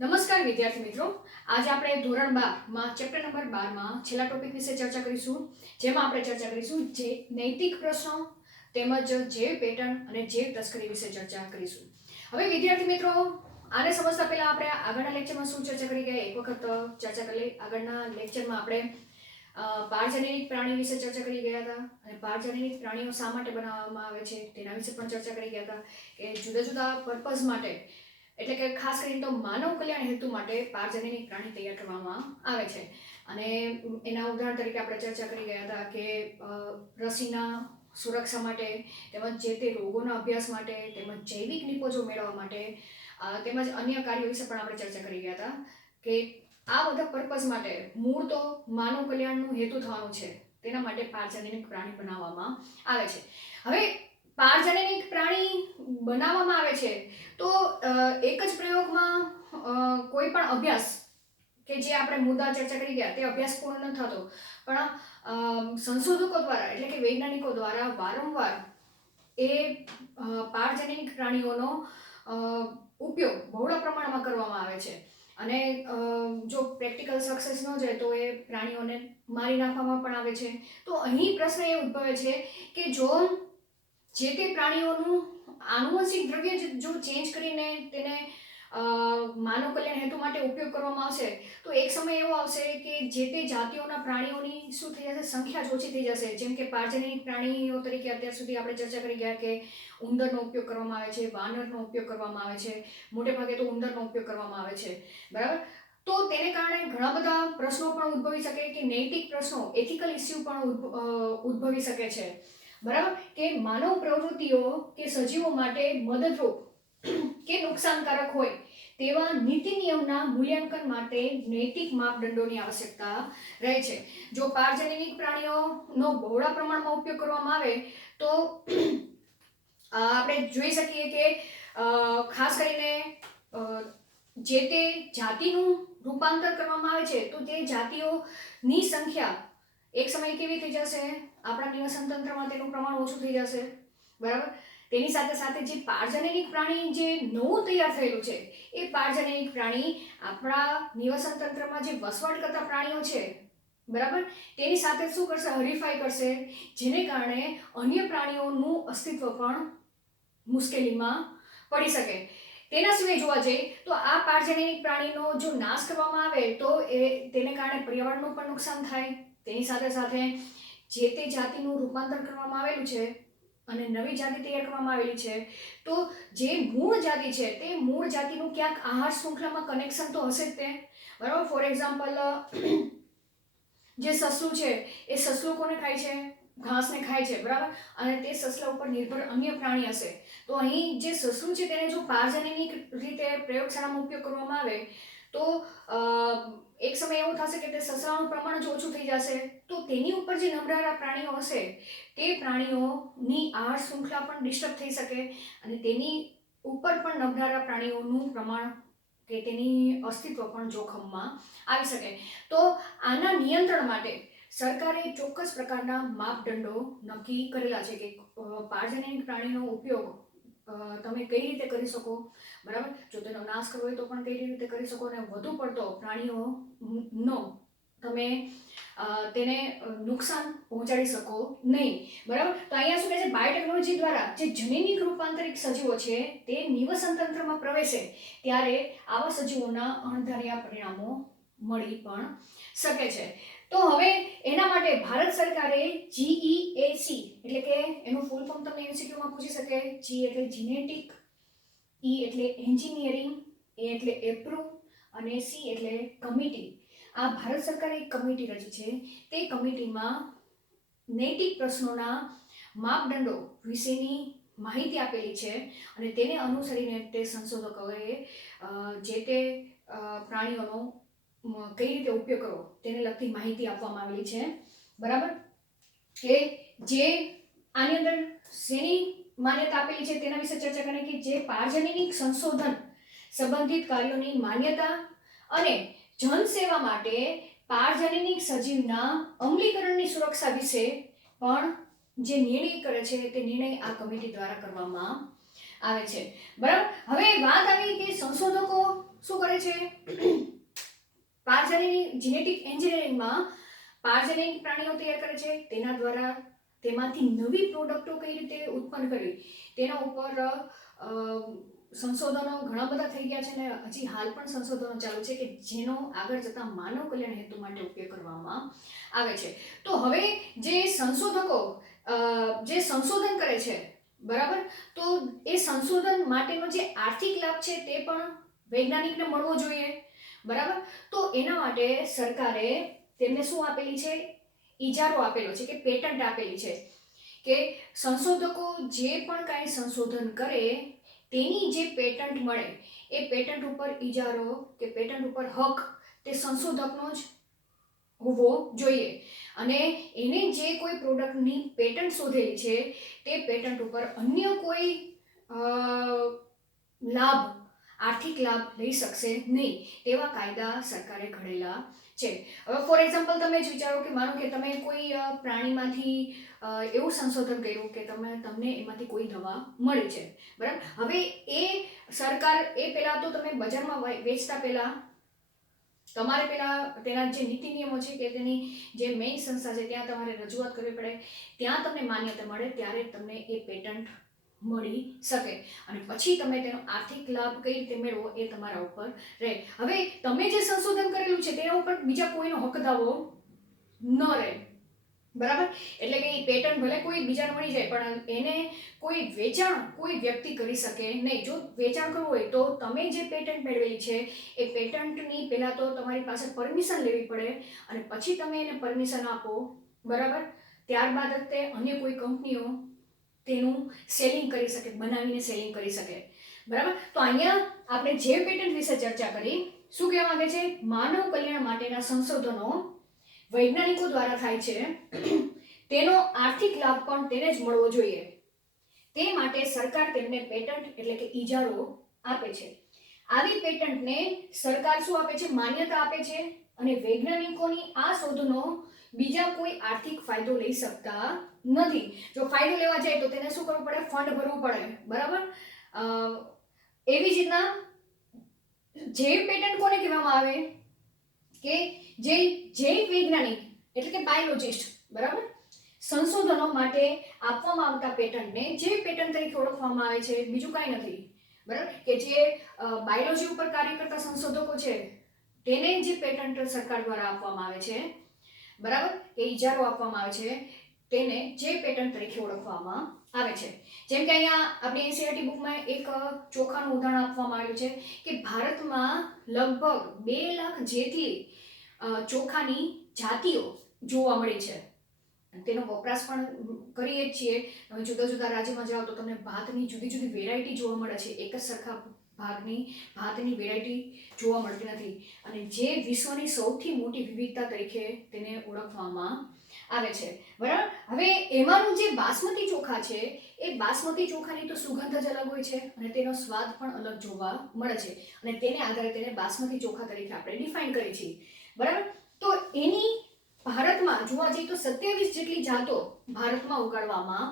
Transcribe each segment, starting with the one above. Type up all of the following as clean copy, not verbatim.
નમસ્કાર વિદ્યાર્થી મિત્રો, આજે આપણે ધોરણ 12 માં ચેપ્ટર નંબર 12 માં છેલ્લા ટોપિક વિશે ચર્ચા કરીશું, જેમાં આપણે ચર્ચા કરીશું જે નૈતિક પ્રશ્નો તેમજ જૈવ પેટર્ન અને જૈવ તસ્કરી વિશે ચર્ચા કરીશું. હવે વિદ્યાર્થી મિત્રો, આને સમજતા પહેલા આપણે આગળના લેક્ચરમાં શું ચર્ચા કરી ગયા એક વખત ચર્ચા કરી લઈએ. આગળના લેક્ચરમાં આપણે પારજનનિક પ્રાણી વિશે ચર્ચા કરી ગયા હતા અને પારજનનિક પ્રાણીઓ શા માટે બનાવવામાં આવે છે તેના વિશે પણ ચર્ચા કરી ગયા હતા કે જુદા જુદા પર્પઝ માટે, એટલે કે ખાસ કરીને તો માનવ કલ્યાણ હેતુ માટે પારજનનિક પ્રાણી તૈયાર કરવામાં આવે છે. અને એના ઉદાહરણ તરીકે આપણે ચર્ચા કરી ગયા હતા કે રસીના સુરક્ષા માટે, તેમજ જે તે રોગોના અભ્યાસ માટે, તેમજ જૈવિક નિપજો મેળવવા માટે, તેમજ અન્ય કાર્યો વિશે પણ આપણે ચર્ચા કરી ગયા હતા કે આ બધા પર્પઝ માટે મૂળ તો માનવ કલ્યાણનું હેતુ થવાનું છે, તેના માટે પારજનનિક પ્રાણી બનાવવામાં આવે છે. હવે પારજનનિક પ્રાણી બનાવવામાં આવે છે તો એક જ પ્રયોગમાં કોઈ પણ અભ્યાસ કે જે આપણે મુદ્દા ચર્ચા કરી ગયા તે અભ્યાસ પૂર્ણ ન થતો, પણ સંશોધકો દ્વારા એટલે કે વૈજ્ઞાનિકો દ્વારા વારંવાર એ પારજનનિક પ્રાણીઓનો ઉપયોગ બહોળા પ્રમાણમાં કરવામાં આવે છે. અને જો પ્રેક્ટિકલ સક્સેસ ન જાય તો એ પ્રાણીઓને મારી નાખવામાં પણ આવે છે. તો અહીં પ્રશ્ન એ ઉદ્ભવે છે કે જો જે તે પ્રાણીઓનું આનુવંશિક દ્રવ્ય જો ચેન્જ કરીને તેને માનવ કલ્યાણ હેતુ માટે ઉપયોગ કરવામાં આવશે તો એક સમય એવો આવશે કે જે તે જાતિઓના પ્રાણીઓની શું થઈ જશે, સંખ્યા જ ઓછી થઈ જશે. જેમ કે પારજનનિક પ્રાણીઓ તરીકે અત્યાર સુધી આપણે ચર્ચા કરી ગયા કે ઉંદરનો ઉપયોગ કરવામાં આવે છે, વાનરનો ઉપયોગ કરવામાં આવે છે, મોટે ભાગે તો ઉંદરનો ઉપયોગ કરવામાં આવે છે, બરાબર. તો તેને કારણે ઘણા બધા પ્રશ્નો પણ ઉદ્ભવી શકે કે નૈતિક પ્રશ્નો, એથિકલ ઇસ્યુ પણ ઉદ્ભવી શકે છે, બરાબર. કે માનવ પ્રવૃત્તિઓ કે સજીવો માટે મદદરૂપ કે નુકસાનકારક હોય તેવા નીતિ નિયમના મૂલ્યાંકન માટે નૈતિક માપદંડોની આવશ્યકતા રહે છે. જો પારજનનિક પ્રાણીઓનો બહોળા પ્રમાણમાં ઉપયોગ કરવામાં આવે તો આપણે જોઈ શકીએ કે ખાસ કરીને જે તે જાતિનું રૂપાંતર કરવામાં આવે છે તો તે જાતિઓની સંખ્યા એક સમય કેવી થઈ જશે, આપણા નિવસન તંત્રમાં તેનું પ્રમાણ ઓછું થઈ જશે, બરાબર. તેની સાથે સાથે જે પારજનનિક પ્રાણી જે નવું તૈયાર થયેલું છે એ પારજનનિક પ્રાણી આપણા નિવસન તંત્રમાં જે વસવાટ કરતા પ્રાણીઓ છે, બરાબર, તેની સાથે શું કરશે, હરીફાઈ કરશે, જેને કારણે અન્ય પ્રાણીઓનું અસ્તિત્વ પણ મુશ્કેલીમાં પડી શકે. તેના સિવાય જોવા જઈએ તો આ પારજનનિક પ્રાણીનો જો નાશ કરવામાં આવે તો તેને કારણે પર્યાવરણનું પણ નુકસાન થાય. તેની સાથે સાથે જે તે જાતિનું રૂપાંતર કરવામાં આવેલું છે અને નવી જાતિ તૈયાર કરવામાં આવેલી છે તો જે મૂળ જાતિ છે તે મૂળ જાતિનું ક્યાંક આહાર શૃંખલામાં કનેક્શન તો હશે જ તે, બરાબર. ફોર એક્ઝામ્પલ, જે સસલું છે એ સસલું કોને ખાય છે, ઘાસને ખાય છે, બરાબર. અને તે સસલા ઉપર નિર્ભર અન્ય પ્રાણી હશે તો અહીં જે સસલું છે તેને જો પારજનનિક રીતે પ્રયોગશાળામાં ઉપયોગ કરવામાં આવે તો એક સમય એવો થશે કે તે સસલાનું પ્રમાણ જ ઓછું થઈ જશે તો તેની ઉપર જે નબળારા પ્રાણીઓ હશે તે પ્રાણીઓની આહાર શૃંખલા પણ ડિસ્ટર્બ થઈ શકે અને તેની ઉપર પણ નબળારા પ્રાણીઓનું પ્રમાણ કે તેની અસ્તિત્વ પણ જોખમમાં આવી શકે. તો આના નિયંત્રણ માટે સરકારે ચોક્કસ પ્રકારના માપદંડો નક્કી કરેલા છે કે પારજનનિક પ્રાણીનો ઉપયોગ તમે કઈ રીતે કરી શકો, બરાબર. જો તેનો નાશ કરવો હોય તો પણ કઈ રીતે કરી શકો અને વધુ પડતો પ્રાણીઓનો તમે તેને નુકસાન પહોંચાડી શકો નહીં, બરાબર. તો અહીંયા શું કહે છે, બાયોટેકનોલોજી દ્વારા જે જનીનિક રૂપાંતરિત સજીવો છે તે નિવસન તંત્રમાં પ્રવેશે ત્યારે આવા સજીવોના અણધાર્યા પરિણામો મળી પણ શકે છે. તો હવે એના માટે ભારત સરકારે GEAC એટલે કે એનું ફૂલ ફોર્મ તમને MCQમાં પૂછી શકે. G એટલે જીનેટિક, E એટલે એન્જિનિયરિંગ, A એટલે એપ્રુવ અને C એટલે કમિટી. આ ભારત સરકારે એક કમિટી રચી છે. તે કમિટીમાં નૈતિક પ્રશ્નોના માપદંડો વિશેની માહિતી આપેલી છે અને તેને અનુસરીને તે સંશોધકોએ જે તે પ્રાણીઓનો કઈ રીતે ઉપયોગ કરવો તેને લગતી માહિતી આપવામાં આવેલી છે, બરાબર. કે જે આની અંદર શેની માન્યતા આપેલી છે તેના વિશે ચર્ચા કરીએ કે જે પારજનનિક સંશોધન સંબંધિત કાર્યોની માન્યતા અને જનસેવા માટે પારજનનિક સજીવના અમલીકરણની સુરક્ષા વિશે પણ જે નિર્ણય કરે છે તે નિર્ણય આ કમિટી દ્વારા કરવામાં આવે છે. બરાબર. હવે વાત આવી કે સંશોધકો શું કરે છે, પારજનની જેનેટિક એન્જિનિયરિંગમાં પારજનની પ્રાણીઓ તૈયાર કરે છે, તેના દ્વારા તેમાંથી નવી પ્રોડક્ટો કઈ રીતે ઉત્પન્ન કરવી તેના ઉપર સંશોધનો ઘણા બધા થઈ ગયા છે અને હજી હાલ પણ સંશોધનો ચાલુ છે કે જેનો આગળ જતા માનવ કલ્યાણ હેતુ માટે ઉપયોગ કરવામાં આવે છે. તો હવે જે સંશોધકો જે સંશોધન કરે છે, બરાબર, તો એ સંશોધન માટેનો જે આર્થિક લાભ છે તે પણ વૈજ્ઞાનિકને મળવો જોઈએ. બરાબર. તો એના માટે સરકારે તેમને શું આપેલી છે, ઇજારો આપેલો છે કે પેટન્ટ આપેલી છે કે સંશોધકો જે પણ કાંઈ સંશોધન કરે તેની જે પેટન્ટ મળે એ પેટન્ટ ઉપર ઇજારો કે પેટન્ટ ઉપર હક તે સંશોધકનો જ હોવો જોઈએ અને એને જે કોઈ પ્રોડક્ટની પેટન્ટ શોધેલી છે તે પેટન્ટ ઉપર અન્ય કોઈ લાભ આર્થિક લાભ લઈ શકશે નહીં તેવા કાયદા સરકારે ઘડેલા છે. હવે ફોર એક્ઝામ્પલ તમે જ વિચારો કે માનો કે તમે કોઈ પ્રાણીમાંથી એવું સંશોધન કર્યું કે તમને એમાંથી કોઈ દવા મળી છે. બરાબર. હવે એ સરકાર એ પહેલાં તો તમે બજારમાં વેચતા પહેલાં તમારે પહેલાં તેના જે નીતિ નિયમો છે કે તેની જે મેઇન સંસ્થા છે ત્યાં તમારે રજૂઆત કરવી પડે, ત્યાં તમને માન્યતા મળે ત્યારે તમને એ પેટન્ટ મળી શકે અને પછી તમે તેનો આર્થિક લાભ કઈ રીતે મેળવો એ તમારા ઉપર રહે. હવે તમે જે સંશોધન કરેલું છે તેના ઉપર બીજા કોઈનો હક દાવો ન રહે. બરાબર. એટલે કે એ પેટન્ટ ભલે કોઈ બીજાને મળી જાય પણ એને કોઈ વેચાણ કોઈ વ્યક્તિ કરી શકે નહીં. જો વેચાણ કરવું હોય તો તમે જે પેટન્ટ મેળવેલી છે એ પેટન્ટની પહેલાં તો તમારી પાસે પરમિશન લેવી પડે અને પછી તમે એને પરમિશન આપો. બરાબર. ત્યારબાદ જ તે અન્ય કોઈ કંપનીઓ તેનું સેલિંગ કરી શકે, બનાવીને સેલિંગ કરી શકે. બરાબર. તો અહીંયા આપણે જે પેટન્ટ વિશે ચર્ચા કરી, શું કહેવા માંગે છે, માનવ કલ્યાણ માટેના સંશોધનો વૈજ્ઞાનિકો દ્વારા થાય છે તેનો આર્થિક લાભ પણ તેને જ મળવો જોઈએ. તે માટે સરકાર તેમને પેટન્ટ એટલે કે ઇજારો આપે છે. આવી પેટન્ટને સરકાર શું આપે છે, માન્યતા આપે છે અને વૈજ્ઞાનિકોની આ શોધનો બીજા કોઈ આર્થિક ફાયદો લઈ શકતા નથી. જો ફાયદો લેવા જાય તો તેને શું કરવું પડે, ફંડ ભરવું પડે. બરાબર. એવી જ રીતના જૈવ પેટન્ટ કોને કહેવામાં આવે કે જે જૈવ વૈજ્ઞાનિક એટલે કે બાયોલોજિસ્ટ, બરાબર, સંશોધનો માટે આપવામાં આવતા પેટન્ટને જૈવ પેટન્ટ તરીકે ઓળખવામાં આવે છે. બીજું કાંઈ નથી. બરાબર. કે જે બાયોલોજી ઉપર કાર્ય કરતા સંશોધકો છે તેને જે પેટન્ટ સરકાર દ્વારા આપવામાં આવે છે, બરાબર, કે ઇજારો આપવામાં આવે છે તેને જે પેટન્ટ તરીકે ઓળખવામાં આવે છે. જેમ કે અહીંયા આપણી એનસીઈઆરટી બુકમાં એક ચોખાનું ઉદાહરણ આપવામાં આવ્યું છે કે ભારતમાં લગભગ 2 લાખ જેટલી ચોખાની જાતિઓ જોવા મળી છે. તેનો વપરાશ પણ કરીએ જ છીએ. તમે જુદા જુદા રાજ્યમાં જાઓ તો તમને ભાતની જુદી જુદી વેરાયટી જોવા મળે છે. એક જ સરખા ભાતની વેરાયટી જોવા મળતી નથી અને જે વિશ્વની સૌથી મોટી વિવિધતા તરીકે તેને ઓળખવામાં આવે છે. બરાબર. હવે એમાંનું જે બાસમતી ચોખા છે એ બાસમતી ચોખાની તો સુગંધ જ અલગ હોય છે અને તેનો સ્વાદ પણ અલગ જોવા મળે છે અને તેને આધારે તેને બાસમતી ચોખા તરીકે આપણે ડિફાઇન કરીએ છીએ. બરાબર. તો એની ભારતમાં જોવા જઈએ તો 27 જેટલી જાતો ભારતમાં ઉગાડવામાં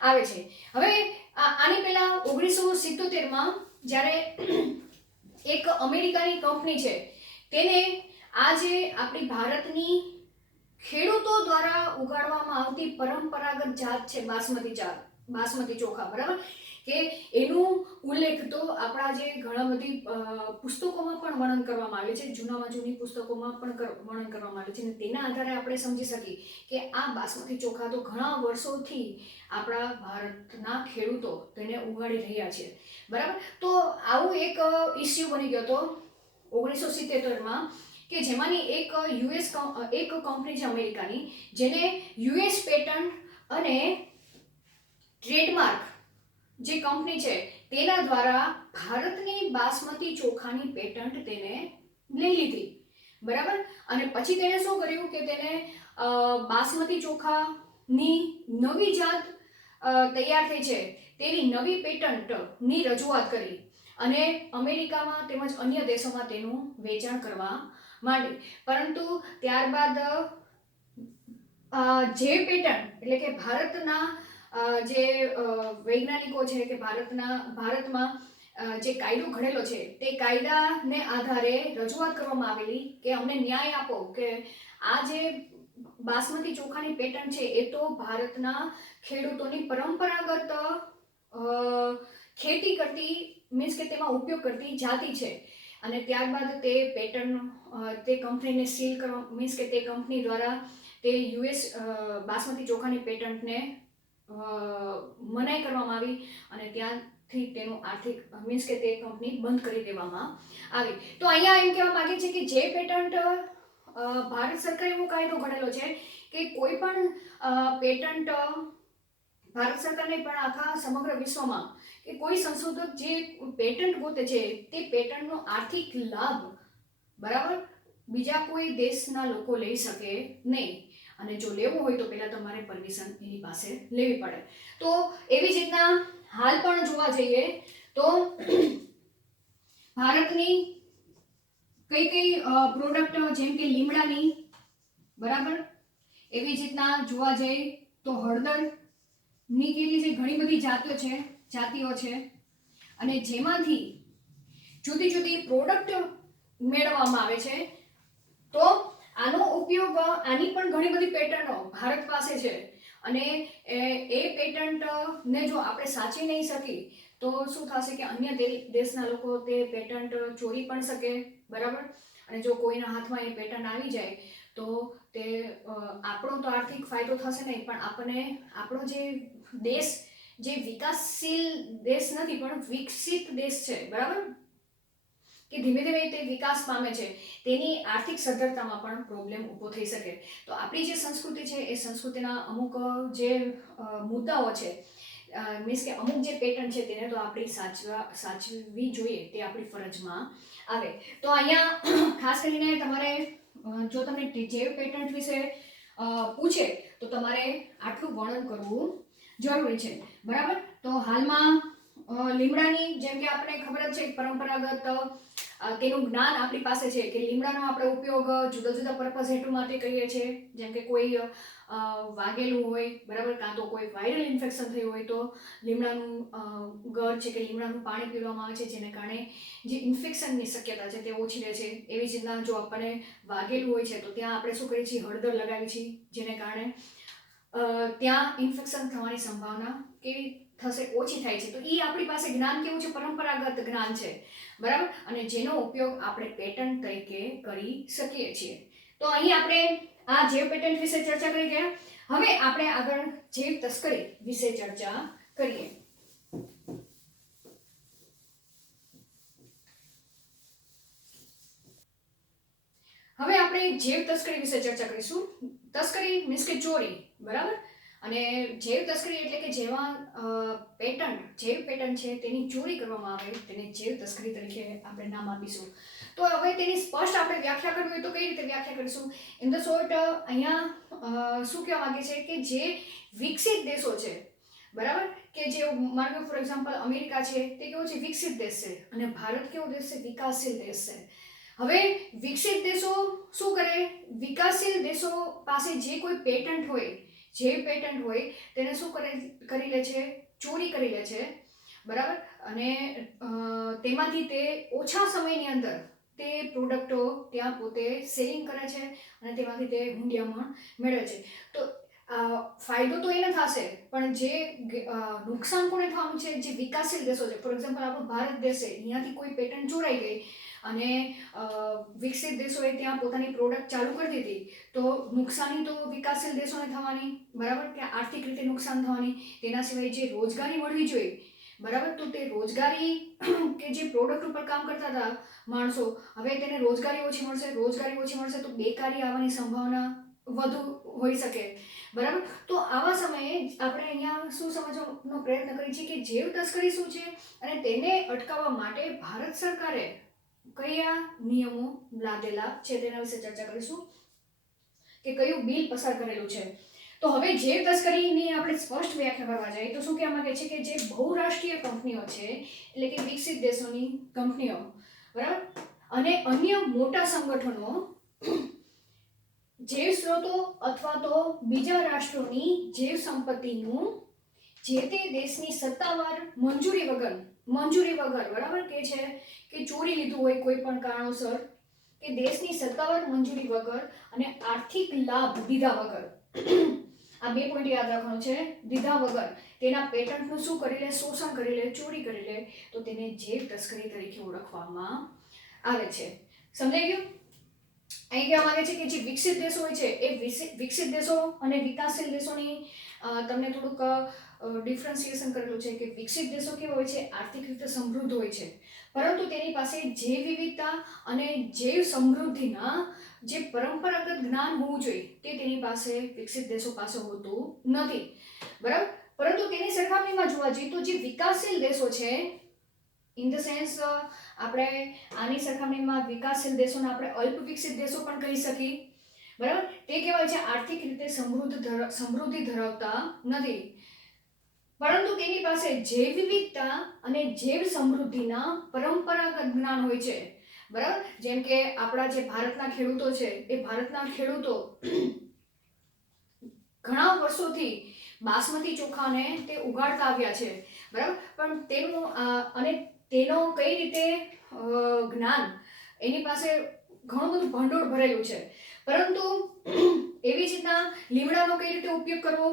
આવે છે. હવે આની પહેલા 1977માં જ્યારે એક અમેરિકાની કંપની છે તેને આ જે આપણી ભારતની ખેડૂતો દ્વારા ઉગાડવામાં આવતી પરંપરાગત જાત છે બાસમતી ચોખા, બરાબર, કે એનું ઉલ્લેખ તો આપણા જે ઘણા બધી પુસ્તકોમાં પણ વર્ણન કરવામાં આવે છે, જૂનામાં જૂની પુસ્તકોમાં પણ વર્ણન કરવામાં આવે છે અને તેના આધારે આપણે સમજી શકીએ કે આ બાસમતી ચોખા તો ઘણા વર્ષોથી આપણા ભારતના ખેડૂતો તેને ઉગાડી રહ્યા છે. બરાબર. તો આવું એક ઇસ્યુ બની ગયો હતો 1977માં કે જેમાંની એક કંપની છે અમેરિકાની જેને યુએસ પેટન્ટ અને ટ્રેડમાર્ક જે કંપની છે તેના દ્વારા ભારતની બાસમતી ચોખાની પેટન્ટ તેને લઈ લીધી. બરાબર. અને પછી તેને શું કર્યું કે તેને બાસમતી ચોખાની નવી જાત તૈયાર થઈ છે તેની નવી પેટન્ટની રજૂઆત કરી અને અમેરિકામાં તેમજ અન્ય દેશોમાં તેનું વેચાણ કરવા માંડી. પરંતુ ત્યારબાદ જે પેટન્ટ એટલે કે ભારતના જે વૈજ્ઞાનિકો છે કે ભારતમાં જે કાયદો ઘડેલો છે તે કાયદાને આધારે રજૂઆત કરવામાં આવેલી કે અમને ન્યાય આપો કે આ જે બાસમતી ચોખાની પેટર્ન છે એ તો ભારતના ખેડૂતોની પરંપરાગત ખેતી કરતી મીન્સ કે તેમાં ઉપયોગ કરતી જાતિ છે અને ત્યારબાદ તે પેટર્ન તે કંપનીને સીલ કરવા મીન્સ કે તે કંપની દ્વારા તે યુએસ બાસમતી ચોખાની પેટર્નને મનાઈ કરવામાં આવી અને ત્યાંથી તેનું આર્થિક મીન્સ કે તે કંપની બંધ કરી દેવામાં આવી. તો અહીંયા એમ કહેવા માંગે છે કે જે પેટન્ટ ભારત સરકારે એવો કાયદો ઘડેલો છે કે કોઈ પણ પેટન્ટ ભારત સરકારને પણ આખા સમગ્ર વિશ્વમાં કે કોઈ સંશોધક જે પેટન્ટ ગોતે છે તે પેટન્ટનો આર્થિક લાભ બરાબર બીજા કોઈ દેશના લોકો લઈ શકે નહીં અને જો લેવું હોય તો પહેલાં તમારે પરમિશન એની પાસે લેવી પડે. તો એવી જ રીતના હાલ પણ જોવા જઈએ તો ભારતની કઈ પ્રોડક્ટ જેમ કે લીમડાની બરાબર એવી જ રીતના જોવા જઈએ તો હળદરની કેટલી છે ઘણી બધી જાતિઓ છે અને જેમાંથી જુદી જુદી પ્રોડક્ટ મેળવવામાં આવે છે. તો આનો ઉપયોગ આની પણ ઘણી બધી પેટર્નો ભારત પાસે છે અને એ પેટન્ટને જો આપણે સાચવી નહીં શકી તો શું થશે કે અન્ય દેશના લોકો તે પેટન્ટ ચોરી પણ શકે બરાબર અને જો કોઈના હાથમાં એ પેટન્ટ આવી જાય તો તે આપણો તો આર્થિક ફાયદો થશે નહીં પણ આપણને આપણો જે દેશ જે વિકાસશીલ દેશ નથી પણ વિકસિત દેશ છે બરાબર કે ધીમે ધીમે તે વિકાસ પામે છે તેની આર્થિક સદ્ધરતામાં પણ પ્રોબ્લેમ ઊભો થઈ શકે. તો આપણી જે સંસ્કૃતિ છે એ સંસ્કૃતિના અમુક જે મુદ્દાઓ છે મીન્સ કે અમુક જે પેટર્ન છે તેને તો આપણી સાચવી જોઈએ તે આપણી ફરજમાં આવે. તો અહીંયા ખાસ કરીને તમારે જો તમને જૈવ પેટર્ન વિશે પૂછે તો તમારે આટલું વર્ણન કરવું જરૂરી છે બરાબર. તો હાલમાં લીમડાની જેમ કે આપણે ખબર જ છે પરંપરાગત તેનું જ્ઞાન આપણી પાસે છે કે લીમડાનો આપણે ઉપયોગ જુદા જુદા પર્પઝ હેતુ માટે કરીએ છીએ જેમ કે કોઈ વાગેલું હોય બરાબર કાં તો કોઈ વાયરલ ઇન્ફેક્શન થયું હોય તો લીમડાનું ગર છે કે લીમડાનું પાણી પીવામાં આવે છે જેને કારણે જે ઇન્ફેક્શનની શક્યતા છે તે ઓછી રહે છે. એવી જ રીતના જો આપણને વાગેલું હોય છે તો ત્યાં આપણે શું કરીએ છીએ હળદર લગાવીએ છીએ જેને કારણે ત્યાં ઇન્ફેક્શન થવાની સંભાવના કેવી થશે ઓછી થાય છે. તો એ આપણી પાસે જ્ઞાન કેવું છે પરંપરાગત જ્ઞાન છે બરાબર અને જેનો ઉપયોગ આપણે પેટર્ન તરીકે કરી શકીએ છીએ. તો અહીં આપણે આ જૈવ પેટન્ટ વિશે ચર્ચા કરી ગયા. હવે આપણે આગળ જૈવ તસ્કરી વિશે ચર્ચા કરીએ. હવે આપણે જૈવ તસ્કરી વિશે ચર્ચા કરીશું. તસ્કરી મીન્સ કે ચોરી બરાબર અને જૈવ તસ્કરી એટલે કે જેવા જૈવ પેટર્ન છે તેની ચોરી કરવામાં આવે તેને જૈવ તસ્કરી તરીકે આપણે નામ આપીશું. તો હવે તેની સ્પષ્ટ આપણે વ્યાખ્યા કરવી હોય તો કઈ રીતે વ્યાખ્યા કરીશું? ઇન ધ શોર્ટ અહીંયા શું કહેવા માંગે છે કે જે વિકસિત દેશો છે બરાબર કે જે માનો ફોર એક્ઝામ્પલ અમેરિકા છે તે કેવો છે વિકસિત દેશ છે અને ભારત કેવો દેશ છે વિકાસશીલ દેશ છે. હવે વિકસિત દેશો શું કરે વિકાસશીલ દેશો પાસે જે કોઈ પેટન્ટ હોય જે પેટન્ટ હોય તેને શું કરી લે છે ચોરી કરી લે છે બરાબર અને તેમાંથી તે ઓછા સમયની અંદર તે પ્રોડક્ટો ત્યાં પોતે સેલિંગ કરે છે અને તેમાંથી તે હુંડિયામણ મેળવે છે. તો ફાયદો તો એને થશે પણ જે નુકસાન કોને થવાનું છે જે વિકાસશીલ દેશો છે ફોર એક્ઝામ્પલ આપણો ભારત દેશ છે અહીંયાથી કોઈ પેટન્ટ ચોરાઈ ગઈ અને વિકસિત દેશોએ ત્યાં પોતાની પ્રોડક્ટ ચાલુ કરી દીધી તો નુકસાની તો વિકાસશીલ દેશોને થવાની બરાબર કે આર્થિક રીતે નુકસાન થવાની. તેના સિવાય જે રોજગારી મળવી જોઈએ બરાબર તો તે રોજગારી કે જે પ્રોડક્ટ ઉપર કામ કરતા હતા માણસો હવે તેને રોજગારી ઓછી મળશે તો બેકારી આવવાની સંભાવના વધુ હોઈ શકે બરાબર. તો આવા સમયે આપણે અહીંયા શું સમજવાનો પ્રયત્ન કરીએ છીએ કે જૈવ તસ્કરી શું છે અને તેને અટકાવવા માટે ભારત સરકારે કયા નિયમો લાદેલા છે તેના વિશે ચર્ચા કરીશું કે કયું બિલ પસાર કરેલું છે. તો હવે જૈવ તસ્કરીની આપણે સ્પષ્ટ વ્યાખ્યા કરવા જઈએ તો શું કહેવા માંગે છે કે જે બહુરાષ્ટ્રીય કંપનીઓ છે એટલે કે વિકસિત દેશોની કંપનીઓ બરાબર અને અન્ય મોટા સંગઠનો જૈવ સ્ત્રોતો અથવા તો બીજા રાષ્ટ્રોની જૈવ સંપત્તિનું જે તે દેશની સત્તાવાર મંજૂરી વગર બરાબર કે છે કે ચોરી લીધું હોય કોઈ પણ કારણોસર, કે દેશની સત્તાવાર મંજૂરી વગર અને આર્થિક લાભ દીધા વગર આ 2 પોઈન્ટ યાદ રાખવાનું છે. દીધા વગર તેના પેટન્ટનું શું કરી લે, શોષણ કરી લે, ચોરી કરી લે, તો તેને જૈવ તસ્કરી તરીકે ઓળખવામાં આવે છે. સમજાઈ ગયું? અહીં કહેવા માંગે છે કે જે વિકસિત દેશો હોય છે એ વિકસિત દેશો અને વિકાસશીલ દેશોની તમને થોડુંક ડિફરન્સિએશન કરેલું છે કે વિકસિત દેશો કેવા હોય છે, આર્થિક રીતે સમૃદ્ધ હોય છે, પરંતુ તેની પાસે જૈવ વિવિધતા અને જૈવ સમૃદ્ધિના જે પરંપરાગત જ્ઞાન હોવું જોઈએ તે તેની પાસે વિકસિત દેશો પાસે હોતું નથી. બરાબર? પરંતુ તેની સરખામણીમાં જોવા જઈએ તો જે વિકાસશીલ દેશો છે, ઇન ધ સેન્સ આપણે આની સરખામણીમાં વિકાસશીલ દેશોને આપણે અલ્પ વિકસિત દેશો પણ કહી શકીએ. બરાબર? તે કહેવાય છે આર્થિક રીતે સમૃદ્ધિ ધરાવતા નથી, પરંતુ તેની પાસે જૈવ વિવિધતા અને જૈવ સમૃદ્ધિના પરંપરાગત જ્ઞાન હોય છે. બરાબર? જેમ કે આપણા જે ભારતના ખેડૂતો છે એ ભારતના ખેડૂતો ઘણા વર્ષોથી બાસમતી ચોખાને તે ઉગાડતા આવ્યા છે. બરાબર? પણ તેનો કઈ રીતે જ્ઞાન, એની પાસે ઘણું બધું ભંડોળ ભરેલું છે, પરંતુ એવી જ રીતના લીમડાનો કઈ રીતે ઉપયોગ કરવો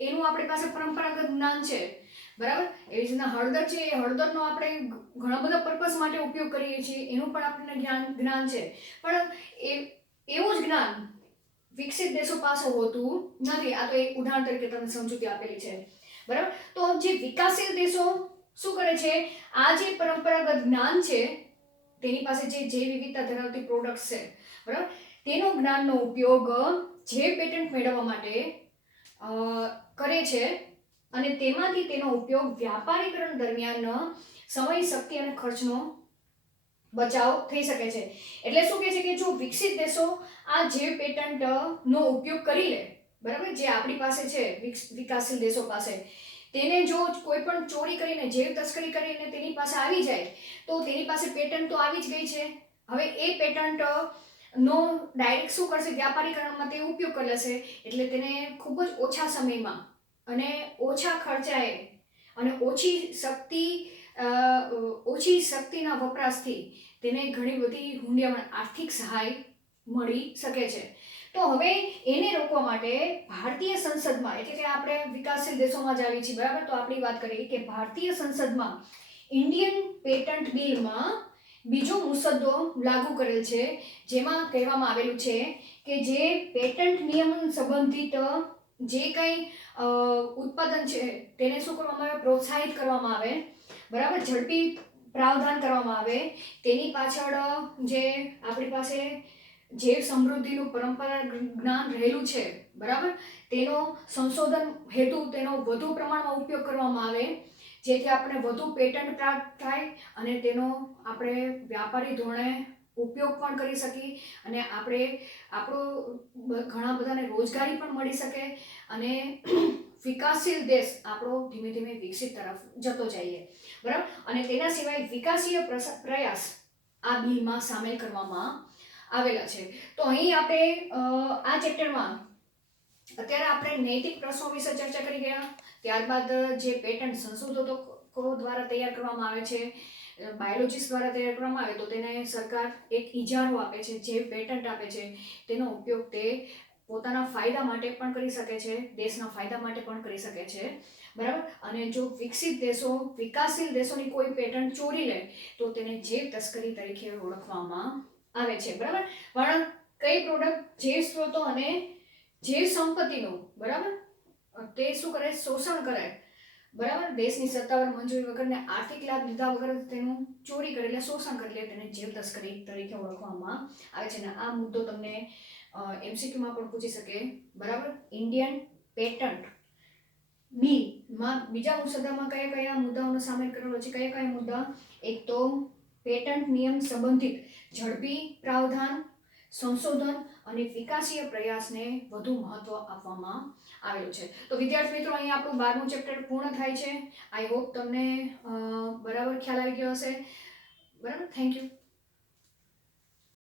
એનું આપણી પાસે પરંપરાગત જ્ઞાન છે. બરાબર? એવી રીતના હળદર છે, એ હળદરનો આપણે ઘણા બધા પર્પસ માટે ઉપયોગ કરીએ છીએ, એનું પણ આપણને જ્ઞાન છે, પણ એવું જ જ્ઞાન વિકસિત દેશો પાસે હોતું નથી. આ તો એક ઉદાહરણ તરીકે તમને સમજૂતી આપેલી છે. બરાબર? તો જે વિકાસશીલ દેશો શું કરે છે, આ જે પરંપરાગત જ્ઞાન છે તેની પાસે જે જૈવ વિવિધતા ધરાવતી પ્રોડક્ટ્સ છે, બરાબર, તેનો જ્ઞાનનો ઉપયોગ જે પેટન્ટ મેળવવા માટે કરે છે અને તેમાંથી તેનો ઉપયોગ વ્યાપારીકરણ દરમિયાન સમય, શક્તિ અને ખર્ચનો બચાવ થઈ શકે છે. એટલે શું કહે છે કે જો વિકસિત દેશો આ જૈવ પેટન્ટનો ઉપયોગ કરી લે, બરાબર, જે આપણી પાસે છે વિકાસશીલ દેશો પાસે, તેને જો કોઈ પણ ચોરી કરીને, જૈવ તસ્કરી કરીને તેની પાસે આવી જાય તો તેની પાસે પેટન્ટ તો આવી જ ગઈ છે. હવે એ પેટન્ટ નો ડાયરેક્ટ શું કરશે, વ્યાપારીકરણમાં તે ઉપયોગ કરી લેશે, એટલે તેને ખૂબ જ ઓછા સમયમાં અને ઓછા ખર્ચાએ અને ઓછી શક્તિના વપરાશથી તેને ઘણી બધી હુંડિયામણ આર્થિક સહાય મળી શકે છે. તો હવે એને રોકવા માટે ભારતીય સંસદમાં, એટલે કે આપણે વિકાસશીલ દેશોમાં જ આવી છીએ, બરાબર, તો આપણી વાત કરીએ કે ભારતીય સંસદમાં ઇન્ડિયન પેટન્ટ બિલમાં બીજો મુસદ્દો લાગુ કરેલ છે, જેમાં કહેવામાં આવેલું છે કે જે પેટન્ટ નિયમન સંબંધિત જે કંઈ ઉત્પાદન છે તેને શું કરવામાં આવે, પ્રોત્સાહિત કરવામાં આવે, બરાબર, ઝડપી પ્રાવધાન કરવામાં આવે, તેની પાછળ જે આપણી પાસે જૈવ સમૃદ્ધિનું પરંપરાગત જ્ઞાન રહેલું છે, બરાબર, તેનો સંશોધન હેતુ તેનો વધુ પ્રમાણમાં ઉપયોગ કરવામાં આવે, જેથી આપણે વધુ પેટન્ટ પ્રાપ્ત થાય અને તેનો આપણે વ્યાપારી ધોરણે ઉપયોગ પણ કરી શકીએ અને આપણો ઘણા બધાને રોજગારી પણ મળી શકે અને વિકાસશીલ દેશ આપણો ધીમે ધીમે વિકસિત તરફ જતો જઈએ. બરાબર? અને તેના સિવાય વિકાસીય પ્રયાસ આ બિલમાં સામેલ કરવામાં આવેલા છે. તો અહીં આપણે આ ચેપ્ટરમાં અત્યારે આપણે નૈતિક પ્રશ્નો વિશે ચર્ચા કરી ગયા. ત્યારબાદ જે પેટન્ટ સંશોધકો દ્વારા તૈયાર કરવામાં આવે છે, બાયોલોજીસ્ટ દ્વારા તૈયાર કરવામાં આવે તો તેને સરકાર એક ઇજારો આપે છે, જે પેટન્ટ આપે છે તેનો ઉપયોગ તે પોતાના ફાયદા માટે પણ કરી શકે છે, દેશના ફાયદા માટે પણ કરી શકે છે. બરાબર? અને જો વિકસિત દેશો વિકાસશીલ દેશોની કોઈ પેટન્ટ ચોરી લે તો તેને જૈવ તસ્કરી તરીકે ઓળખવામાં આવે છે. બરાબર? પણ કઈ પ્રોડક્ટ જૈવ સ્ત્રોતો અને જૈવ સંપત્તિનું, બરાબર, તે શું કરે, શોષણ કરે, બરાબર, દેશની સત્તાવાર મંજૂરી વગર ને આર્થિક લાભ લીધા વગર તેનું ચોરી કરે એટલે શોષણ કરી લે, તેને જૈવ તસ્કરી તરીકે ઓળખવામાં આવે છે. અને આ મુદ્દો તમને MCQમાં પણ પૂછી શકે. બરાબર? ઇન્ડિયન પેટન્ટ બિલમાં બીજા મુસદ્દામાં કયા કયા મુદ્દાઓનો સામેલ કરેલો છે, કયા કયા મુદ્દા? એક તો પેટન્ટ નિયમ સંબંધિત ઝડપી પ્રાવધાન, સંશોધન અને વિકાસીય પ્રયાસને વધુ મહત્વ આપવામાં આવેલું છે. તો વિદ્યાર્થી મિત્રો, અહીં આપણું 12મું ચેપ્ટર પૂર્ણ થાય છે. આઈ હોપ તમને બરાબર ખ્યાલ આવી ગયો હશે. બરાબર? Thank you.